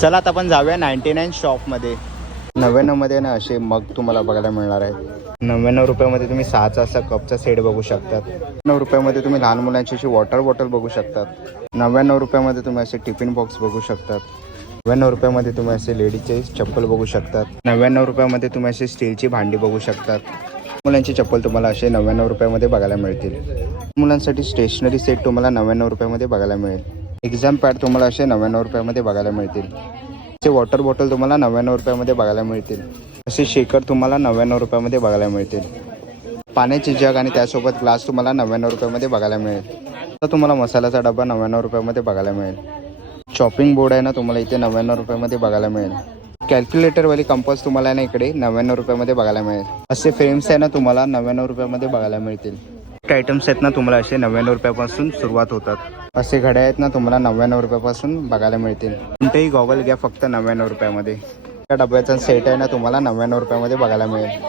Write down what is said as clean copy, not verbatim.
चला आता आपण जाऊया 99 शॉपमध्ये. 99मध्ये ना असे मग तुम्हाला बघायला मिळणार आहेत. 99 रुपयामध्ये तुम्ही 6चा असा कपचा सेट बघू शकतात. 99 रुपयामध्ये तुम्ही लहान मुलांची अशी वॉटर बॉटल बघू शकतात. 99 रुपयामध्ये तुम्ही असे टिफिन बॉक्स बघू शकतात. 99 रुपयामध्ये तुम्ही असे लेडीजचे चप्पल बघू शकतात. 99 रुपयामध्ये तुम्ही असे स्टीलची भांडी बघू शकतात. मुलांची चप्पल तुम्हाला असे 99 रुपयामध्ये बघायला मिळतील. मुलांसाठी स्टेशनरी सेट तुम्हाला 99 रुपयामध्ये बघायला मिळेल. एक्झाम पॅड तुम्हाला असे 99 रुपयामध्ये बघायला मिळतील. असे वॉटर बॉटल तुम्हाला 99 रुपयामध्ये बघायला मिळतील. असे शेकर तुम्हाला 99 रुपयामध्ये बघायला मिळतील. पाण्याची जग आणि त्यासोबत ग्लास तुम्हाला 99 रुपयामध्ये बघायला मिळेल. तर तुम्हाला मसाल्याचा डबा 99 रुपयामध्ये बघायला मिळेल. शॉपिंग बोर्ड आहे ना तुम्हाला इथे 99 रुपयामध्ये बघायला मिळेल. कॅल्क्युलेटरवाली कंपास तुम्हाला ना इकडे 99 रुपयामध्ये बघायला मिळेल. असे फ्रेम्स आहे ना तुम्हाला 99 रुपयामध्ये बघायला मिळतील. आयटम्स आहेत ना तुम्हाला असे 99 रुपयापासून सुरुवात होतात. असे घड्या आहेत ना तुम्हाला 99 रुपयापासून बघायला मिळतील. कोणतेही गॉगल घ्या फक्त 99 रुपयामध्ये. त्या डब्याचा सेट आहे ना तुम्हाला 99 रुपयामध्ये बघायला मिळेल.